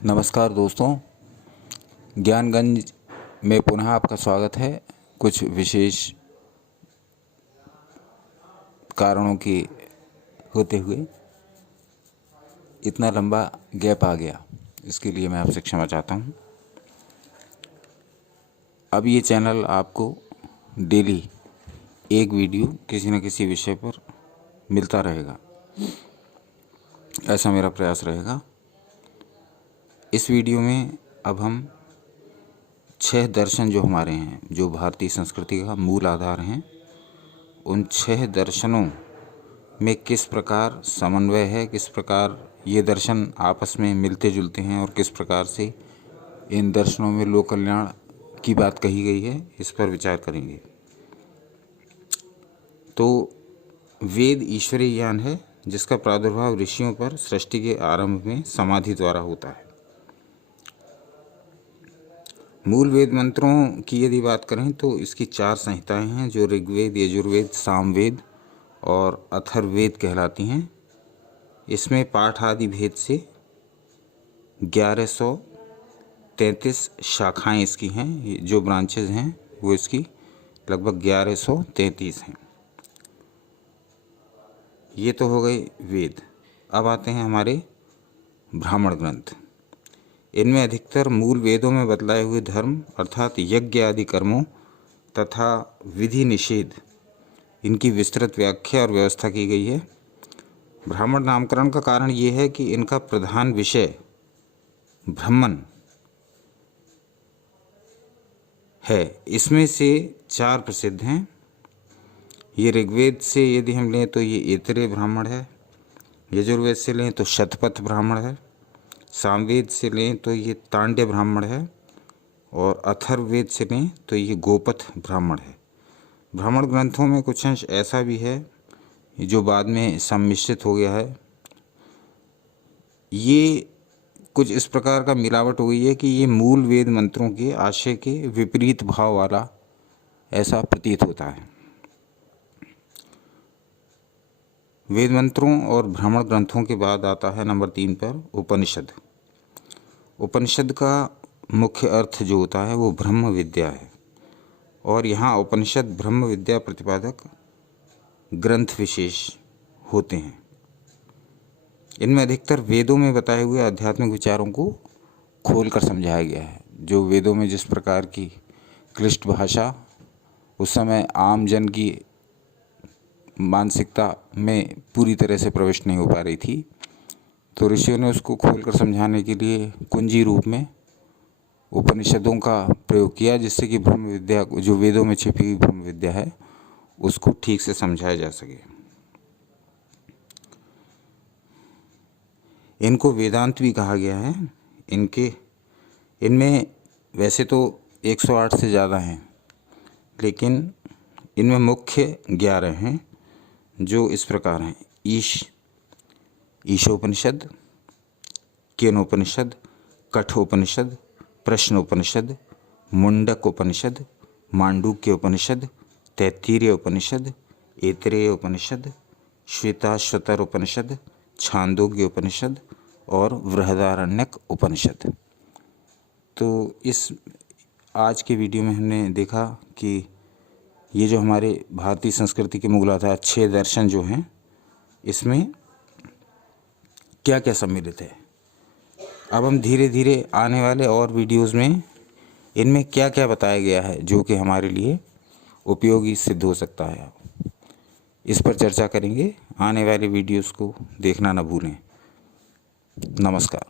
नमस्कार दोस्तों, ज्ञानगंज में पुनः आपका स्वागत है। कुछ विशेष कारणों के होते हुए इतना लंबा गैप आ गया, इसके लिए मैं आपसे क्षमा चाहता हूँ। अब ये चैनल आपको डेली एक वीडियो किसी न किसी विषय पर मिलता रहेगा, ऐसा मेरा प्रयास रहेगा। इस वीडियो में अब हम 6 दर्शन जो हमारे हैं, जो भारतीय संस्कृति का मूल आधार हैं, उन 6 दर्शनों में किस प्रकार समन्वय है, किस प्रकार ये दर्शन आपस में मिलते जुलते हैं और किस प्रकार से इन दर्शनों में लोक कल्याण की बात कही गई है, इस पर विचार करेंगे। तो वेद ईश्वरीय ज्ञान है जिसका प्रादुर्भाव ऋषियों पर सृष्टि के आरंभ में समाधि द्वारा होता है। मूल वेद मंत्रों की यदि बात करें तो इसकी 4 संहिताएं हैं जो ऋग्वेद, यजुर्वेद, सामवेद और अथर्ववेद कहलाती हैं। इसमें पाठ आदि भेद से 1133 शाखाएं इसकी हैं, जो ब्रांचेज हैं वो इसकी लगभग 1133 हैं। ये तो हो गए वेद। अब आते हैं हमारे ब्राह्मण ग्रंथ। इनमें अधिकतर मूल वेदों में बतलाए हुए धर्म अर्थात यज्ञ आदि कर्मों तथा विधि निषेध, इनकी विस्तृत व्याख्या और व्यवस्था की गई है। ब्राह्मण नामकरण का कारण ये है कि इनका प्रधान विषय ब्राह्मण है। इसमें से 4 प्रसिद्ध हैं। ये ऋग्वेद से यदि हम लें तो ये ऐतरेय ब्राह्मण है, यजुर्वेद से लें तो शतपथ ब्राह्मण है, सामवेद से लें तो ये तांड्य ब्राह्मण है और अथर्ववेद से लें तो ये गोपथ ब्राह्मण है। ब्राह्मण ग्रंथों में कुछ अंश ऐसा भी है जो बाद में सम्मिश्रित हो गया है। ये कुछ इस प्रकार का मिलावट हो गई है कि ये मूल वेद मंत्रों के आशय के विपरीत भाव वाला ऐसा प्रतीत होता है। वेद मंत्रों और ब्राह्मण ग्रंथों के बाद आता है नंबर 3 पर उपनिषद। उपनिषद का मुख्य अर्थ जो होता है वो ब्रह्म विद्या है और यहाँ उपनिषद ब्रह्म विद्या प्रतिपादक ग्रंथ विशेष होते हैं। इनमें अधिकतर वेदों में बताए हुए आध्यात्मिक विचारों को खोलकर समझाया गया है। जो वेदों में जिस प्रकार की क्लिष्ट भाषा उस समय आम जन की मानसिकता में पूरी तरह से प्रविष्ट नहीं हो पा रही थी, तो ऋषियों ने उसको खोलकर समझाने के लिए कुंजी रूप में उपनिषदों का प्रयोग किया, जिससे कि ब्रह्म विद्या, जो वेदों में छिपी हुई ब्रह्म विद्या है, उसको ठीक से समझाया जा सके। इनको वेदांत भी कहा गया है। इनमें वैसे तो 108 से ज़्यादा हैं, लेकिन इनमें मुख्य 11 हैं जो इस प्रकार हैं: ईशोपनिषद, केनोपनिषद, कठोपनिषद, प्रश्नोपनिषद, मुंडक उपनिषद, मांडूक्य उपनिषद, तैत्तिरीय उपनिषद, ऐतरेय उपनिषद, श्वेताश्वतर उपनिषद, छांदोग्य उपनिषद और बृहदारण्यक उपनिषद। तो इस आज के वीडियो में हमने देखा कि ये जो हमारे भारतीय संस्कृति के मूल आधार 6 दर्शन जो हैं, इसमें क्या क्या सम्मिलित है। अब हम धीरे धीरे आने वाले और वीडियोस में इनमें क्या क्या बताया गया है जो कि हमारे लिए उपयोगी सिद्ध हो सकता है, इस पर चर्चा करेंगे। आने वाले वीडियोस को देखना न भूलें। नमस्कार।